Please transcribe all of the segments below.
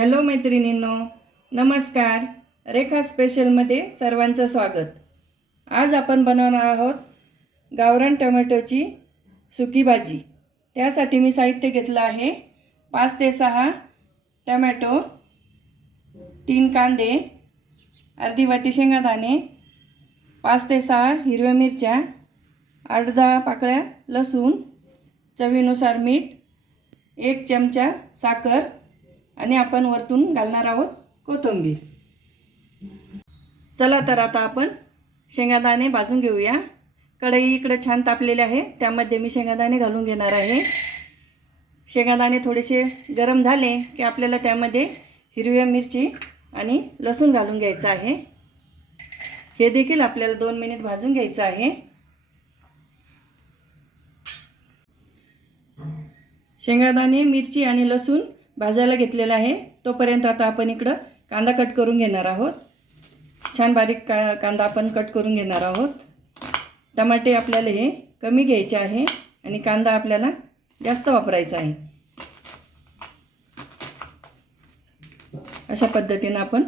Hello मैत्रिणींनो, नमस्कार. रेखा स्पेशलमध्ये सर्वांचं स्वागत. आज आपण बनवणार आहोत गावरान टोमॅटोची सुकी भाजी. त्यासाठी मी साहित्य घेतलं आहे 5 ते 6 टोमॅटो, 3 कांदे, अर्धी वाटी शेंगादाणे, 5 ते 6 हिरव्या मिरच्या, 8-10 पाकळ्या लसूण, चवीनुसार मीठ, 1 चमचा साखर आणि आपण वरतून घालणार आहोत कोथिंबीर. चला तर आता आपण शेंगादाणे भाजून घेऊया. कढई इकडे छान तापलेली आहे, त्यामध्ये मी शेंगादाणे घालून घेणार आहे. शेंगादाणे थोडेसे गरम झाले की आपल्याला त्यामध्ये हिरव्या मिरची आणि लसूण घालून घ्यायचं आहे. हे देखील आपल्याला 2 मिनिट भाजून घ्यायचं आहे. शेंगादाणे, मिरची आणि लसूण भाजायला घेतलेला आहे. तोपर्यंत आता आपण इकडं कांदा कट करून घेणार आहोत. छान बारीक कांदा आपण कट करून घेणार आहोत. टमाटे आपल्याला हे कमी घ्यायचे आहे आणि कांदा आपल्याला जास्त वापरायचा आहे. अशा पद्धतीने आपण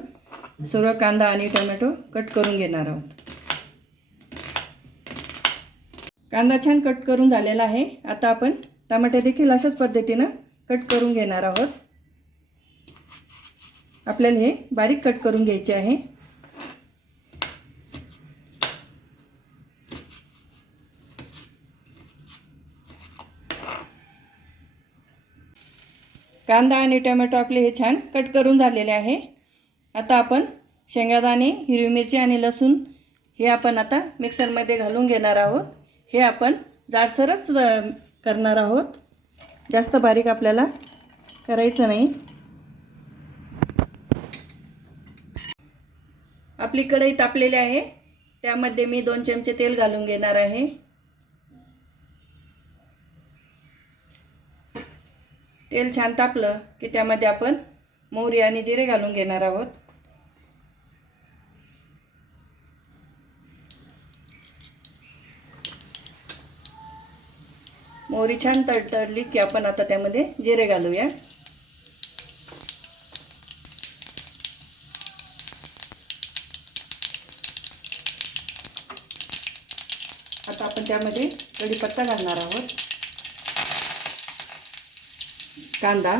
सर्व कांदा आणि टोमॅटो कट करून घेणार आहोत. कांदा छान कट करून झालेला आहे. आता आपण टमाटे देखील अशाच पद्धतीने कट करून घेणार आहोत. आपल्याला हे बारीक कट करून घ्यायचे आहे. कांदा आणि टोमॅटो आपले हे छान कट करून झालेले आहे. आता आपण शेंगादाणे, हिरवी मिरची आणि लसूण हे आपण आता मिक्सरमध्ये घालून घेणार आहोत. हे आपण जाडसरच करणार आहोत, जास्त बारीक आपल्याला करायचं नाही. आपली कढई तापलेली आहे, त्यामध्ये मी 2 चमचे तेल घालून घेणार आहे. तेल छान तापलं की त्यामध्ये आपण मोहरी आणि जिरे घालून घेणार आहोत. मोहरी छान तडतडली की आपण आता त्यामध्ये जिरे घालूया. आता आपण त्यामध्ये कढीपत्ता घालणार आहोत. कांदा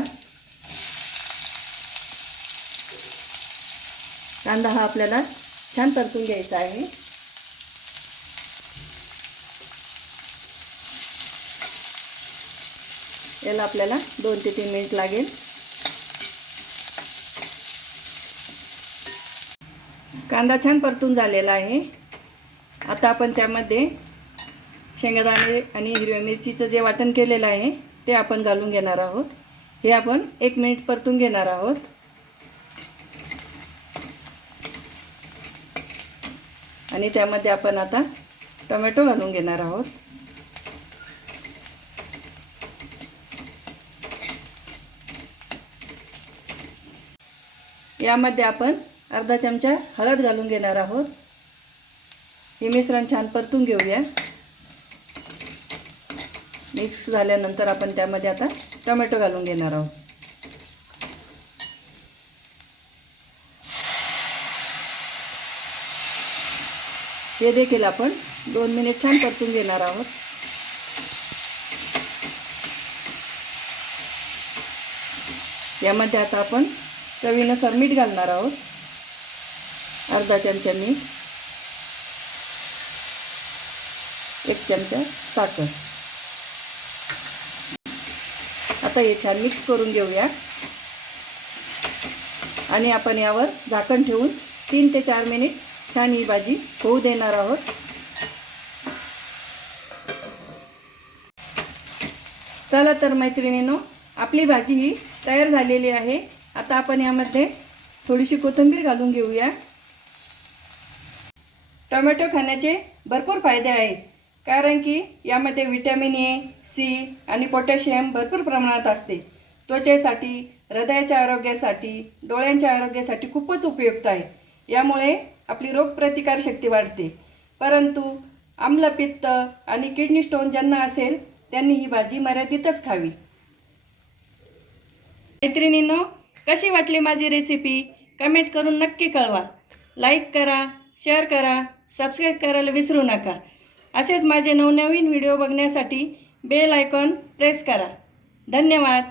हा आपल्याला छान परतून घ्यायचा आहे. याला आपल्याला 2 ते 3 मिनिट लागेल. कांदा छान परतून झालेला आहे. आता आपण त्यामध्ये शेंगादाणे आणि हिरव्या मिरचीचं जे वाटण केलेलं आहे ते आपण घालून घेणार आहोत. हे आपण 1 मिनिट परतून घेणार आहोत. आणि त्यामध्ये आपण आता टोमॅटो घालून घेणार आहोत. यामध्ये आपण अर्धा चमचा हळद घालून घेणार आहोत. हे मिश्रण छान परतून घेऊया. मिक्स झाल्यानंतर आपण त्यामध्ये आता टोमॅटो घालून घेणार आहोत. हे देखील आपण 2 मिनिट छान परतून घेणार आहोत. यामध्ये आता आपण चवीनुसार मीठ घालणार आहोत. अर्धा चमचा मीठ, 1 चमचा साखर. आता हे छान मिक्स करून घेऊया आणि आपण यावर झाकण ठेवून 3 ते 4 मिनिट छान ही भाजी होऊ देणार आहोत. चला तर मैत्रिणींनो, आपली भाजी ही तयार झालेली आहे. आता आपण यामध्ये थोडीशी कोथिंबीर घालून घेऊया. टोमॅटो खाण्याचे भरपूर फायदे आहेत, कारण की यामध्ये व्हिटॅमिन ए, सी आणि पोटॅशियम भरपूर प्रमाणात असते. त्वचेसाठी, हृदयाच्या आरोग्यासाठी, डोळ्यांच्या आरोग्यासाठी खूपच उपयुक्त आहे. यामुळे आपली रोगप्रतिकारशक्ती वाढते. परंतु आम्लपित्त आणि किडनी स्टोन ज्यांना असेल त्यांनी ही भाजी मर्यादितच खावी. मैत्रिणींनो, कशी वाटली माझी रेसिपी कमेंट करून नक्की कळवा. लाईक करा, शेअर करा, सबस्क्राईब करायला विसरू नका. असेच माझे नवनवीन व्हिडिओ बघण्यासाठी बेल आयकॉन प्रेस करा. धन्यवाद.